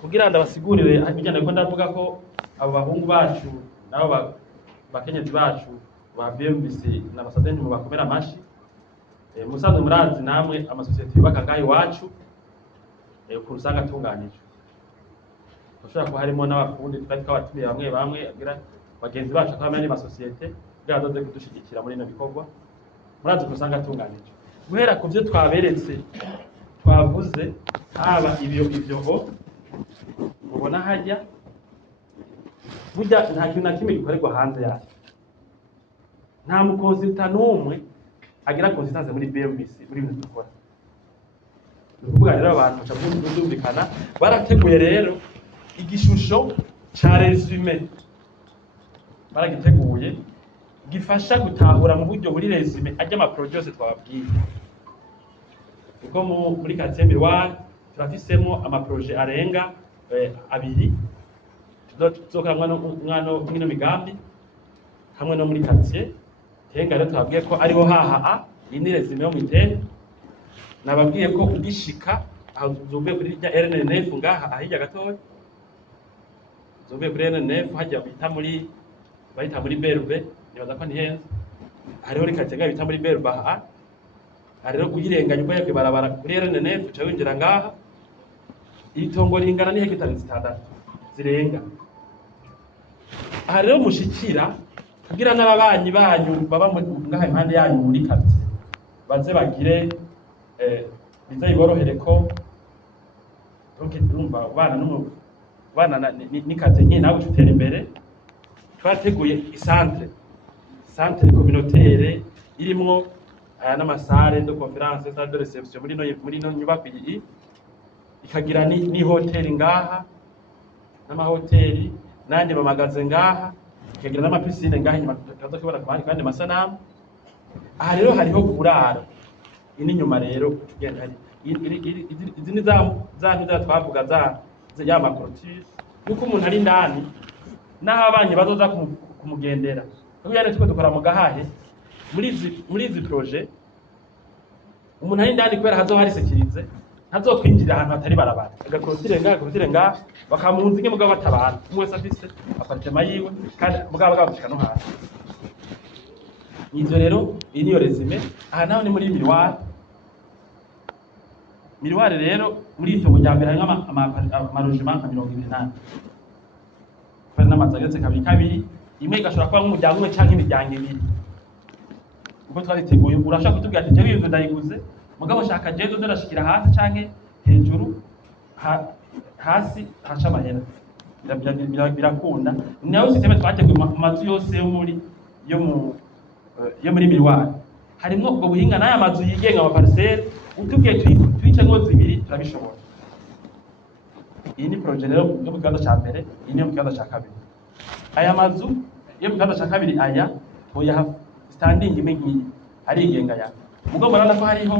kugira ndabasigurire bijyana ko ndavuga ko abo bahungu bacu nabo bakenyezi bacu ba BMBC n'abasadenti mu bakomera amashi musanzwe murazi namwe amasosiyete yubaka ngaho iwacu ku rusanga atunganijwe ushobora kuba harimo n'abafundi twari twabatumiye bamwe bamwe agira bagenzi bacu akaba ari amasosiyete kugira bazoze kudushigikira muri ino bikorwa murazi ku rusanga atunganijwe guhera ku byo twaberetse twavuze haba ibyo mubona hajya burya nta kintu na kimwe gikorerwa hanze yayo nta mukonsulta n'umwe agira consultance muri BMBC muri ibintu dukora ukuvuga rero abantu bacabumvikana barateguye rero igishusho ca resume baragiteguye gifasha gutahura mu buryo buri resume ajya ama project twababwiye uko muri quartier Miroir turafisemo ama projet arenga abiri tuzokamwa n'umwana w'ino migambi hamwe no muri quartier Tenga rero twabwiye ko ariho haha ini resume yo mitene nababwiye ko ugishika aho uzovuye kuri rya RNNF ngaha ahijya gatoya uzovuye kuri RNNF hajya bahita muri Berbe nibaza ko ntihenze hariho uri Katenga bita muri Berbe aha rero kuyirenganya uko yakwe barabara kuri RNNF uca winjira ngaha itongo ringana ni hegitari 6 zirenga aha rero mushikira kugira n'ababanyi banyu baba ngaha impande yanyu muri kati baze bagire bizayiborohere ko donc urumva bana ni kati nyine nawe utera imbere twateguye centre communautaire irimo n'amasare de conférence salle de réception muri no nyubako iyi ikagira ni hotel ngaha n'amahoteli nandi bamagaze ngaha ikagira n'amapisine ngaha inyuma tuzakubona kandi masanamu aha rero hariho kurara ini nyuma rero tugenda izi ni za twavuga za ya makorotire yuko umuntu ari ndani naho abanye bazoza kumugendera kugira ngo dukora mu gahahe muri izi projet umuntu ari ndani kubera hazo hari sekirize ntazokwinjira ahantu hatari barabara agakorotire ngaha bakamunzi nke mugabo batabana umwe wese afise apartment yiwe kandi mugabo bagashika no hasi ivyo rero iyi niyo resume aha naho ni muri Miroir rero muri icyo mujyambere harimo amarojement 28 kandi n'amazu ageretse kabiri imwe igashobora kuba nk'umuryango umwe cyangwa imiryango ibiri ubwo twabiteguye urashaka kutubwira ati jewe ndayiguze mugabo shaka jewe ndashikira hasi canke hejuru hasi hasha amahera birakunda nayo systeme twateguye amazu yose yo muri Miroir harimo ubwo buhinga n'aya mazu yigenga ama parcelle utubwiye twice ngo zibiri turabishobora iyi ni projet rero yo mu kibazo cya mbere iyi ni mu kibazo cya kabiri aya mazu yo mu kibazo cya kabiri aya oya standing imwe arigenga ya mugabo barana ko hariho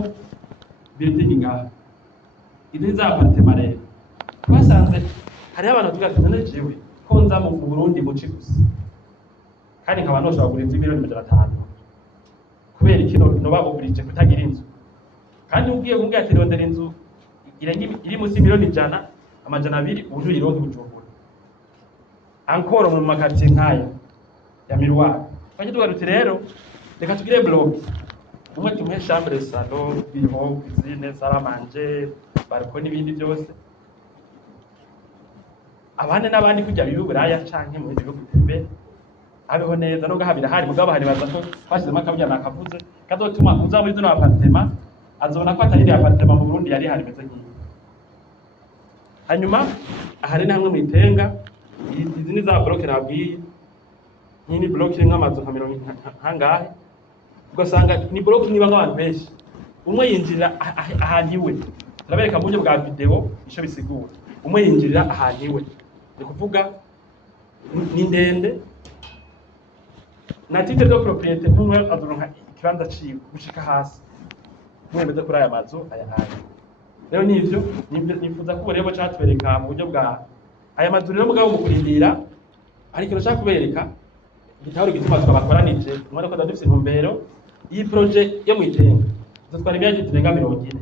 building ngaha izi za apartment rero twasanze hari abantu tugatana jewe ko nza mu Burundi buci gusa kandi nkaba noshobora kugura inzu miliyoni 500 kubera ikino no bagobirije kutagira inzu kandi ugiye kumbwira ati rondera inzu iri munsi miliyoni 100 amajana 2 ubuju ironke bujumbura ankoro mu makati nkaya ya Miroir baje tugarutse rero reka tugire block umwe tumwe chambre salon bureau cuisine salle à manger balcon n'ibindi byose abane n'abandi kujya biburaya canke mu bindi bihugu imbere abeho neza no gahabira hari mugabo hari baza ko bashizemo akabya nakavuze kadotuma uza muri zino apartment azobona ko atari apartment mu Burundi yari hari meze nk'iyi hanyuma ahari namwe mwitenga izi ni za block nabwiye ni block iri nk'amazu nka 100 hangahe ugasanga ni block niba nk'abantu benshi umwe yinjira ahantu iwe turabereka mu buryo bwa video isho bisigura umwe yinjira ahantu iwe ni kuvuga ni ndende na titre de propriété umwe azoronka ikibanza ciwe gushika hasi mwemeze kuri aya mazu aya rero nivyo nifuza ko rero cyatwereka mu buryo bwa aya mazu rero mugabo mu kurindira ari kintu cyo kubereka igitahuri gituma twabakoranije umwe ko dufite intumbero iyi projet yo mwitenga twari byaje turenga 40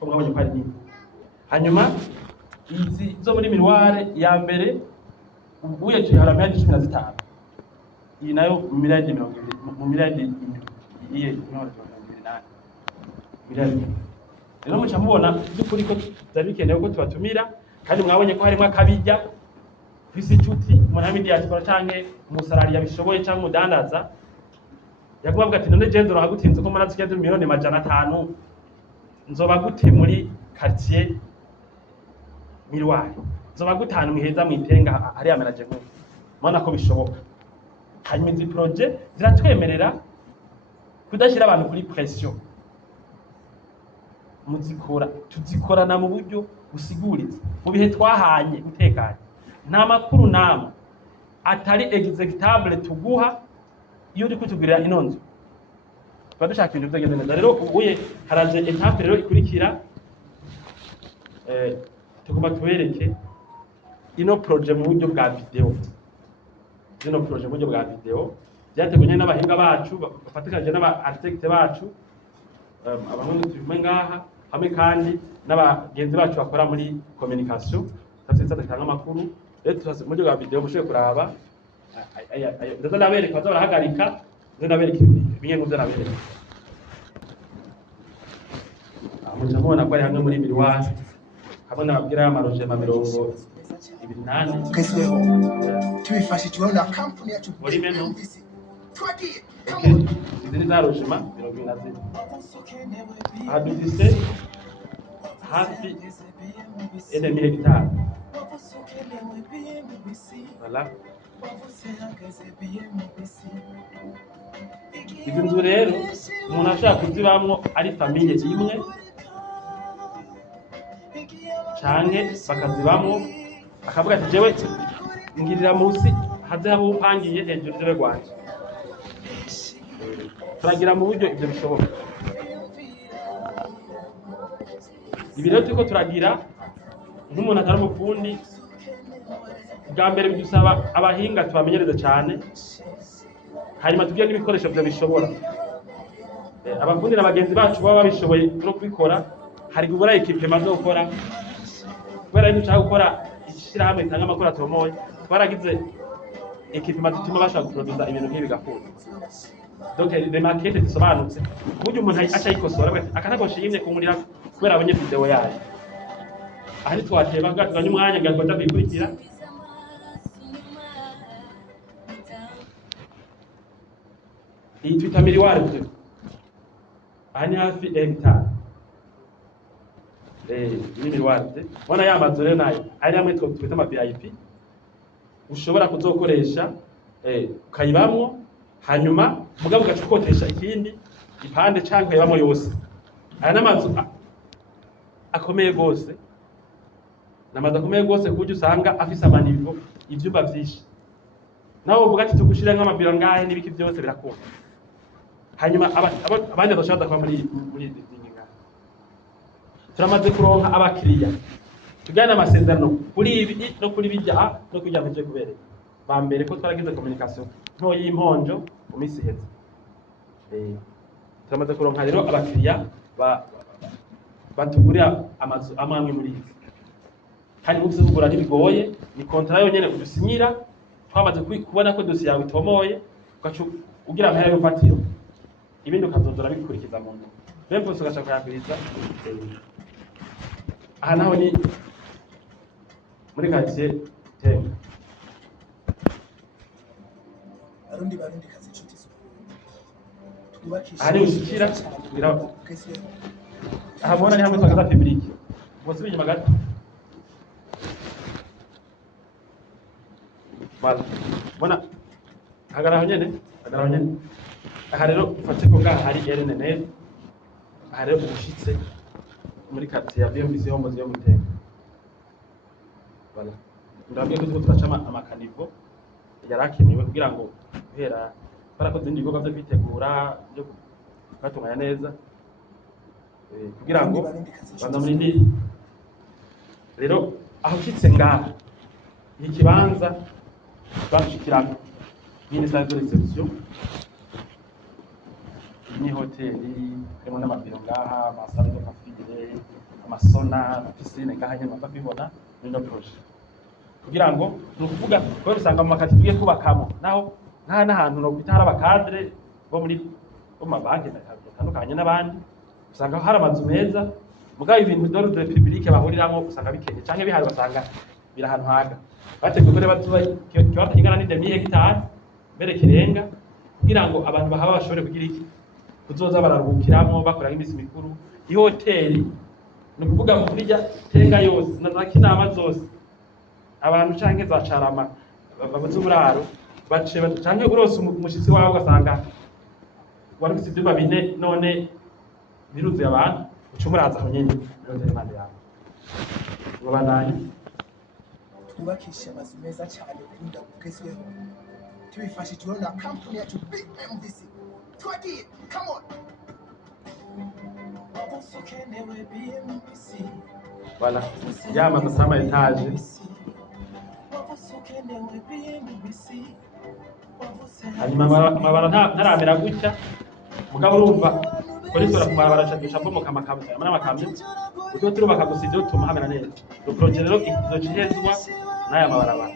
ko mwabonye ko ari nini hanyuma izi zo muri miroir ya mbere ubuye tuyihara miliyari 15, iyi nayo miliyari 20 mu miliyari iye 28 miliyari. Rero muca mubona by'ukuri ko byari bikenewe ko tubatumira, kandi mwabonye ko harimo akabijya kwisi inshuti umuntu ari diaspora canke umusarari yabishoboye canke umudandaza yakubavuga ati none je ndoroha gutinze ko murazi cyane miliyoni 500 nzoba gute muri quartier Miroir, nzoba gutana mwiheza mwitenga hari ameraje nk'uko mubona ko bishoboka. Hanyuma izi projet ziratwemerera kudashyira abantu kuri pression, muzikora tuzikorana mu buryo busiguritse mu bihe twahanye gutekanye, nta makuru namwe atari executable tuguha iyo uri kutugurira ino nzu tuba dushaka ibintu byageze neza. Rero ubuye haraje etape rero ikurikira, tugomba tubereke ino projet mu buryo bwa video, ino projet mu buryo bwa video byateguye n'abahinga bacu bafatikanye n'aba architect bacu, abahungu turi ngaha hamwe kandi n'abagenzi bacu bakora muri communication tafsitsa datanga amakuru. Rero tuzaze mu buryo bwa video mushobora kuraba ndaza nabereka baza barahagarika, ndaza nabereka ibinye n'ubyo nabereka muca mubona ko ari hamwe muri Miroir hamwe n'ababwira y'amarojema 28 ugezweho tubifashijweho na kampani yacu muri meno. twagiye Izi ni za rojema 24. Aha dufise hafi 1,000 hectares. Voilà. Izi nzu rero umuntu ashaka kuzibamwo ari famiye imwe canke bakazibamwo akavuga ati jewe ngirira munsi haze habo upangiye hejuru jewe gwanje, turagira mu buryo ibyo bishoboka. Ibi rero turiko turagira nk'umuntu atari umufundi, bwa mbere bidusaba abahinga tubamenyereza cyane, hanyuma tubwire n'ibikoresho byo bishobora. Abafundi n'abagenzi bacu baba babishoboye no kubikora, hari gubura equipe maze gukora kubera yuko cyangwa gukora ishyirahamwe itanga amakuru atomoye, twaragize equipe maze tuma bashaka guproduza ibintu nk'ibi gakunda. Donc les maquettes zisobanutse kuburyo umuntu aca yikosora akanagoshimye kumurira kubera abonye video yayo. Ahari twateba gatuganya umwanya ngakota kwikurikira. Iyi twita Miroir byo. Aha ni hafi hectare. Iyi Miroir byo. Bona yamaze rero nayo ari hamwe twita ama VIP. Ushobora kuzokoresha ukayibamwo hanyuma mugabo ugacukotesha ikindi ipande canke ukayibamwo yose. Aya namazu akomeye gose. Namazu akomeye gose kuburyo usanga afise amanivo ivyumba vyinshi. Naho uvuga ati tugushira nk'amabiro ngahe n'ibiki byose birakunda. Hanyuma abandi bashaka kwa muri dinga. Turamaze kuronka abakiriya. Tugana amasezerano kuri ibi no kuri bijya no kujya mu cyo kubereka. Ba mbere ko twaragize communication nto y'imponjo mu misi heze. Turamaze kuronka rero abakiriya batugurira amazu amamwe muri izi. Kandi mufise kugura ntibigoye, ni contrat yonyene kudusinyira, twamaze kubona ko dossier yawe itomoye, ugira amahera yo fatiro. Ibindi ukazozora bikurikiza mu ndo. Bempo ugashaka yakuriza. Aha naho ni muri quartier Tembe. arundi kazi inshuti zo twubakisha Ari ushikira kugira ahabona ni hamwe twagaza public. Bose binyuma gato. Bala. Bona hagaraho nyene. Aha rero ufate ko ngaha hari RNN. Aha rero ubushitse muri quartier ya BMC ho muzi yo Mutembe. Bala. Ndabwiye ko turacama amakanivo yarakenewe kugira ngo guhera barakoze indigoga byo kwitegura byo batunganya neza kugira ngo banda muri ndi rero aho ushitse ngaha ikibanza bashikiramo ni salle de reception ni hoteli harimo n'amabiro ngaha, amasalle de coiffure, amasona, piscine ngaha nyine mapfa bibona no projet kugira ngo nukuvuga ko usanga mu makati tugiye kubakamo naho n'ahantu no kwita hari abakadre bo muri mabanki batandukanye n'abandi usanga hari amazu meza mugabo ibintu d'ordre public bahuriramo usanga bikenye canke bihari basanga bira ahantu haga bateguye ko batuba kiwata kingana n'idemi hectare mbere kirenga kugira ngo abantu bahaba bashobore kugira iki kuzoza bararuhukiramo bakora imisi mikuru ihoteli no kuvuga mu kurya tenga yose na kinama zose abantu canke za carama babuze uburaro bace canke urose umushitsi wawe ugasanga warufise ivyumba bine none biruzuye abantu ucumuraza aho nyene yose impande yawe babandanye twubakisha amazu meza cyane kurinda bugezweho tubifashijweho na kampani yacu BMVC. Twagiye, come on. Voilà, yama masama etage hanyuma amabara ntaramera gutya mugabo urumva police barakumara barashakisha mbo mukamakamye n'amakamye utwo turubaka gusa ibyo tuma hamera neza le projet rero izocihezwa n'aya mabarabara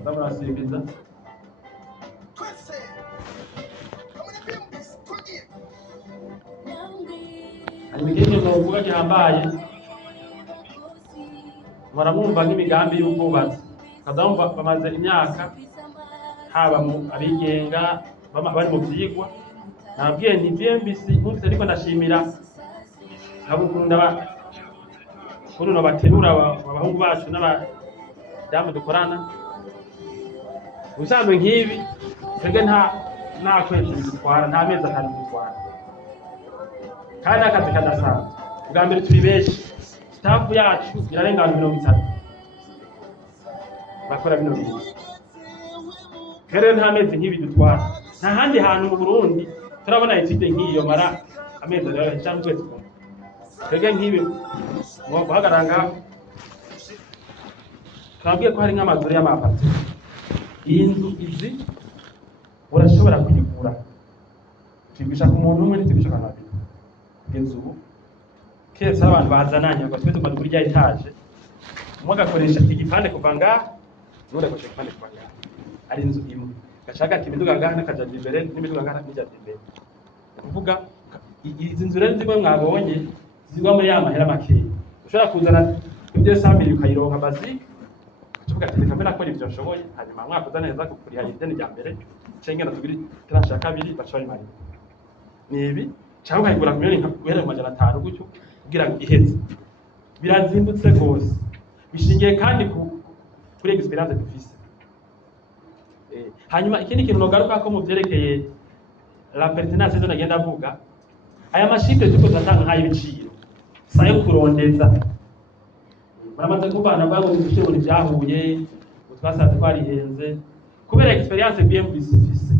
ndamurasibiza hanyuma ikindi novuga gihambaye muramwumva nk'imigambi y'ubwubatsi kadamva bamaze imyaka haba mu abigenga bari mu vyigwa nabwiye nti BMVC mutse ariko ndashimira abukunda kuno baterura abahungu bacu n'abadamu dukorana usanzwe nk'ibi twebwe nta kwezi bitwara nta mezi atanu bitwara kandi akazi kadasanzwe bwa mbere turi benshi staff yacu irarenga 30 bakora bino bintu kare nta mezi nk'ibi dutwara nta handi hantu mu Burundi turabona itide nk'iyo mara amezi rero cyangwa kwezi kumwe twebwe nk'ibi guhagaranga twabwiye ko hari nk'amazuru y'amapati iyi nzu izi urashobora kuyigura tubisha ku muntu umwe ntitubisha abantu babiri kugeza ubu kese abantu bazananye bagatwe tumaze kuri rya etage umwe agakoresha igipande kuva ngaha n'undi agakoresha igipande kuva ngaha ari inzu imwe gashaka imiduga ngaha n'akaja imbere n'imiduga ngaha n'ijya imbere kuvuga izi nzu rero zimwe mwabonye zigwa muri ya mahera makeya ushobora kuzana ibyo samiri ukayironka basi tuvuga ati kamera ko ibyo nshoboye hanyuma mwakoza neza kuriha ideni rya mbere cengena tubiri tranche ya kabiri bacari mari nibi cyangwa kayigura ku miliyoni guhera mu 500 gutyo kugira ngo iheze birazimbutse gose bishingiye kandi kuri experience dufise hanyuma ikindi kintu nogaruka ko mu byerekeye la pertinence zo nagenda avuga aya mashite tuko zatanga nkayo ibiciro sayo kurondeza baramaze kubana babo ibiciro byahuye utwasanze twarihenze kubera experience BMVC ifise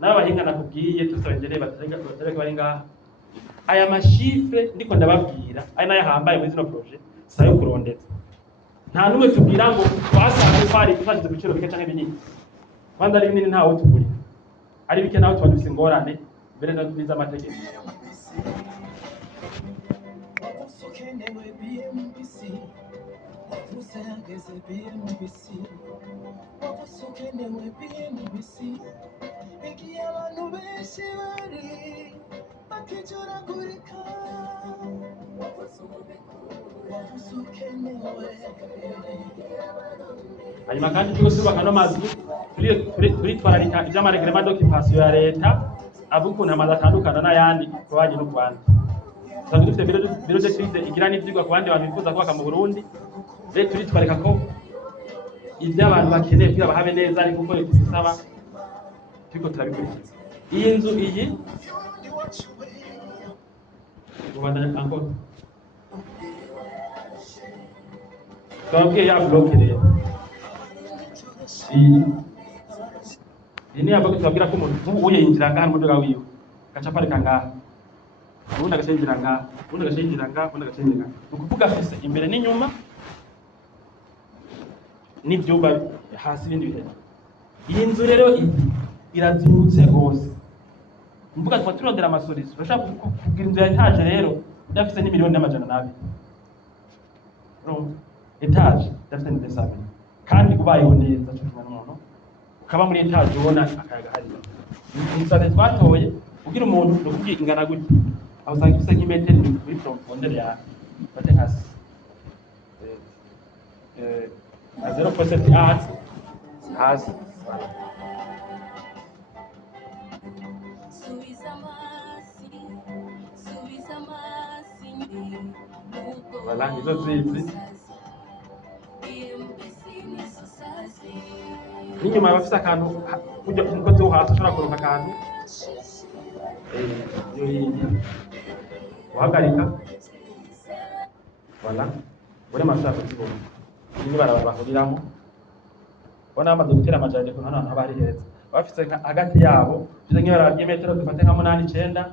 n'abahinga nakubwiye tusongereye batereka bari ngaha aya mashifre ndiko ndababwira ari nayo hambaye muri zino projet sayo kurondeza nta numwe tubwira ngo twasanze twari tufashije ibiciro bike canke binini kwanda ari binini ntawo tuguri ari bike naho twanditse ingorane mbere no biza amategeko hanyuma kandi tuko subaka no mazu turitwararika iby'amaregrema d'occupation ya leta abukuna amazu atandukana n'ayandi kubanye no kubandi kandi dufite biro de crise igira n'ivyigwa ku bandi bantu bifuza kubaka mu Burundi rero turitwarika ko iby'abantu bakeneye kugira bahabe neza ariko uko tubisaba turiko turabikurikiza iyi nzu iyi ubandanya kankoro twabwiye ya bloke rero iyi ni yabaga twabwira ko umuntu uyinjira ngaha n'umuduga wiwe gaca aparika ngaha ubundi agashinjira ngaha ubundi agashinjira ngaha ubundi agashinjira ngaha ni ukuvuga afise imbere n'inyuma n'ibyumba hasi ibindi bihe. Iyi nzu rero irazimbutse rwose, mvuga tuba turondera amasolution. Urashaka kugira inzu ya etaje rero idafise n'imiliyoni n'amajana 200, etaje idafise n'idesame, kandi ubayeho neza cyo kumwe n'umuntu ukaba muri etaje ubona akayaga hariya. Insate twatoye kugira umuntu no kugira ingana gutya, aho usanga ifise nk'imetero muri profondeur ya bate hasi 0.7 hasi. Voilà, izo zizi n'inyuma bafise akantu kujya umukozi wo hasi ushobora kuronka akantu iyo yindi uhagarika. Voilà, buri mashaka kibona ni barabara bahuriramo. Bona amaze gutera amajanja ko hano haba ari heza, bafise hagati yabo bize nk'ibara ry'imetero dufate nka 8-9,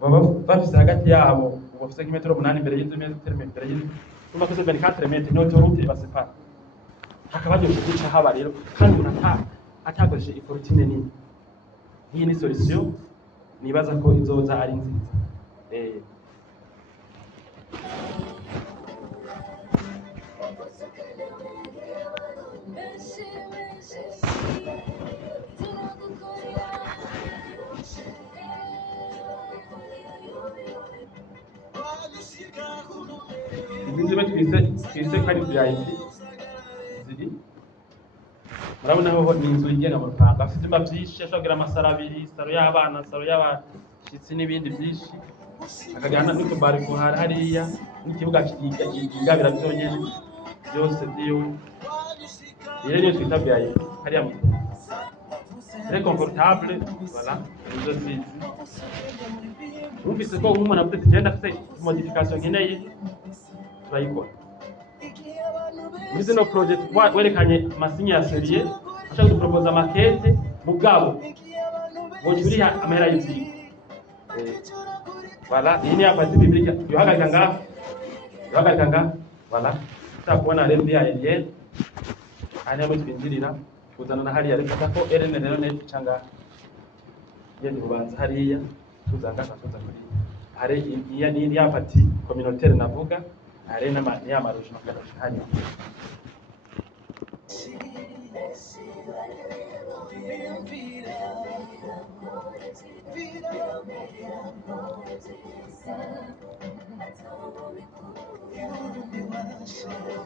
baba bafise hagati yabo bafise nk'imetero 8 imbere y'inzu, metero imbere y'inzu, kuma ko 24 metero no torute basepara. Hakaba cyo guca haba rero kandi atakoreshe ifortune nini. Iyi ni solution nibaza ko izoza ari nziza. Ibintu twise ko ari VIP ziri, murabona aho ni inzu igena mu Rwanda, afite ibyumba byinshi, ashobora kugira amasaro 2, saro y'abana, saro y'abashitsi n'ibindi byinshi, akagana n'utubari ku hariya n'ikibuga kigabira byonyene byose byo. Iyo niyo twita VIP hariya mu très confortable. Voilà, izo zizi umvise ko umuntu afite agenda afite modification nkeneye turayikora. Muri zino project werekanye amasinya ya serie, ashaka guproposa maquette mugabo ngo turiha amahera y'izindi. Voilà, iyi ni apati biblique yohagarika ngaha. Voilà, utakubona rero ndi aeriel hanyuma mu twinjirira kuzana na hariya reka ko RN rero net cyanga yende bubanza hariya tuzanga tuza kuri hari iya ni apati communautaire navuga hari ya marusha makadasha hanyuma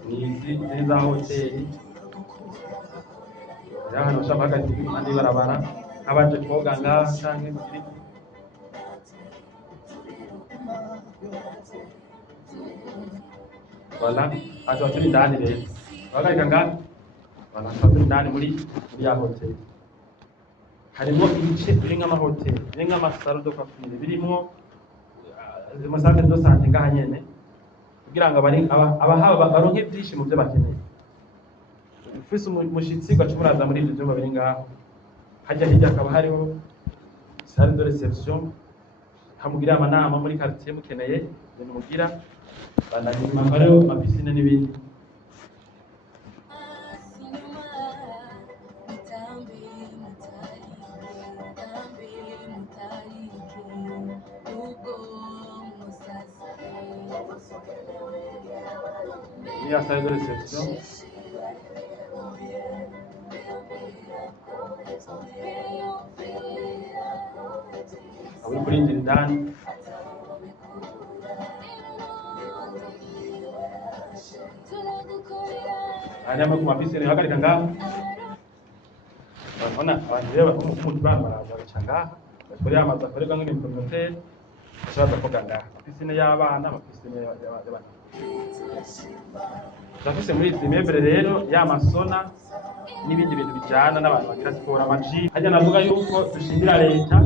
ni za hoteli ya hano shaka hagati kandi barabara abanje koga ngaha canke muri. Voilà, azo turi ndani rero bagarika ngaha. Voilà, turi ndani muri ya hoteli. Harimo ibice biri nk'amahoteli, biri nk'amasaro do kwafire, birimo amasange do sante ngaha nyene kugira ngo abahaba baronke byinshi mu byo bakeneye. Ufise umushitsi gacumuraza muri ibyo byumba biri ngaho, hajya hirya akaba hariho salle de reception, hamugira amanama muri quartier mukeneye ibintu mugira, bananyuma hariho amapisine n'ibindi. Ni ya salle de reception. Aburi kurinjira indani hanyuma ku mapisine yohagarika ngaha. Urabona abantu rero umuntu bambaraza bagaca ngaha bakorera amazi akorerwa nk'ibintu communautaire, bashobora koga ngaha, amapisine y'abana, amapisine y'abana. Turafise muri izi meuble rero y'amasona n'ibindi bintu bijana n'abantu bagira siporo, amaji. Hajya navuga yuko dushimira leta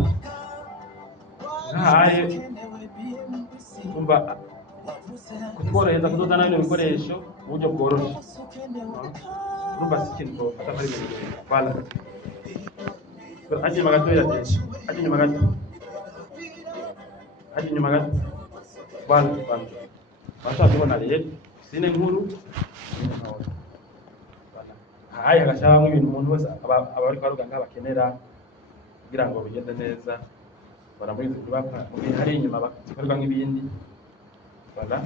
nkahaye umva kutworohereza kuzozana bino bikoresho mu buryo bworoshye. Urumva si ikintu twofata ari ibintu bana haje inyuma gato yateye haje inyuma gato haje inyuma gato bana bashaka kubona rero sine nkuru haye agashyiramo ibintu umuntu wese abari kwa ruganga bakenera kugira ngo bigende neza baramuriza kubaka mu gihe hari inyuma bakorwa nk'ibindi voilà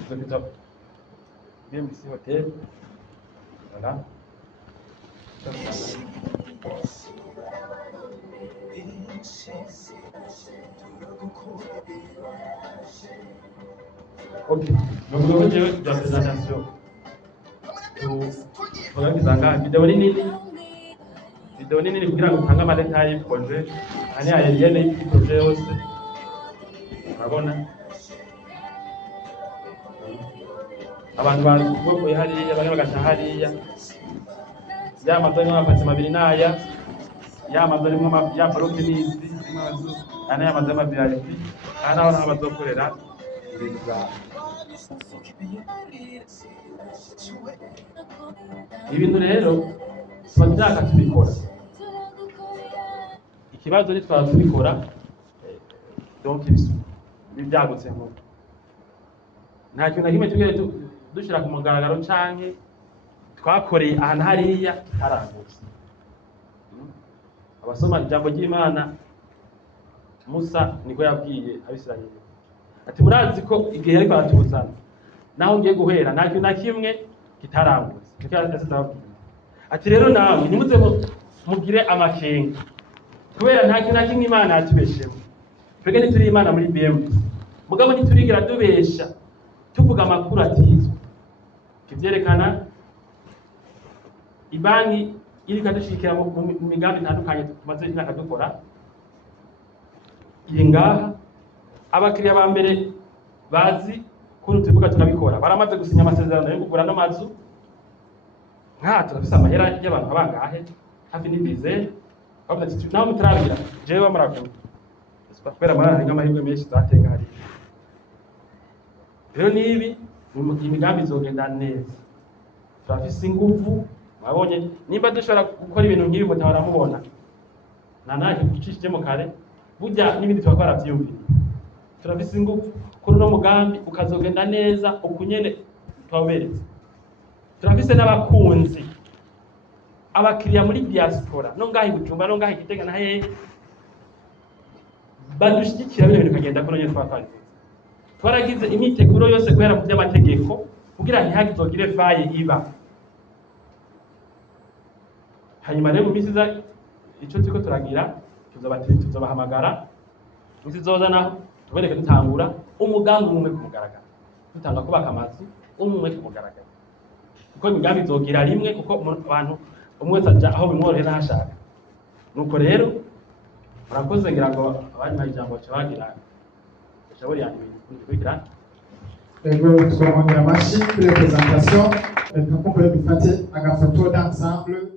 izo bita BMC hotel voilà ok donc le projet de présentation tugagiza ngaha video nini kugira ngo utange amadetail y'projet ani ayeriene y'projet yose urabona abantu bagoye hariya bamwe bagaca hariya yamaze arimo amapatima abiri n'aya yamaze arimo ya paroke n'izi amazu ane yamaze amaVIP ana aho bazokorera ibintu byabo. Ibintu rero tuba tubikora ikibazo ni twaba tubikora donc ibyagutse ngo nta kintu na kimwe tugere dushira ku mugaragaro canke twakoreye ahantu hariya kitarangutse. Abasoma ijambo ry'Imana Musa niko yabwiye Abisirayeli ati murazi ko igihe ariko aratuzana naho ngiye guhera nta kintu na kimwe kitarangutse. Ati rero nawe nimuze mugire amakenga kubera nta kintu na kimwe Imana yatubeshemo. Twebwe ntituri Imana muri BMC mugabo ntiturigira dubesha tuvuga amakuru atizwe. Kivyerekana ibanki iri kadushikira mu migambi itandukanye tumaze imyaka dukora iri ngaha. Abakiriya ba mbere bazi kuntu tuvuga tunabikora baramaze gusinya amasezerano yo kugura n'amazu nka turafise amahera y'abantu abangahe hafi n'ibize bavuga ati naho mutarabira jewe bamaravuga kubera marana n'amahirwe menshi zatenga hari. Rero nibi imigambi izogenda neza turafise ingufu babonye nimba dushobora gukora ibintu nk'ibi mutahora mubona nanaje gucishije mu kare burya n'ibindi twakora byumvira turafise ingufu kuri no mugambi ukazogenda neza ukunyene twaberetse. Turafise n'abakunzi abakiriya muri diaspora no ngahi Bujumbura no ngahi Gitega na hehe badushigikira bino bintu kagenda ko none twafanye. Twaragize imiteguro yose guhera mu by'amategeko kugira ntihagizogire faye iba. Hanyuma rero mu minsi iza ico turiko turagira tuzobahamagara tuzizoza naho tubereke dutangura umugambi umwe ku mugaragaro dutanga kubaka amazu umwe ku mugaragaro kuko imigambi izogira rimwe kuko abantu umwe aja aho bimworohera n'ahashaka. Nuko rero murakoze ngira ngo abanyuma ijambo cyabagira shaburi yanyu kubigira. Ego twamwongera amashi kuri presentation. Reka ko dufate agafoto d'ensemble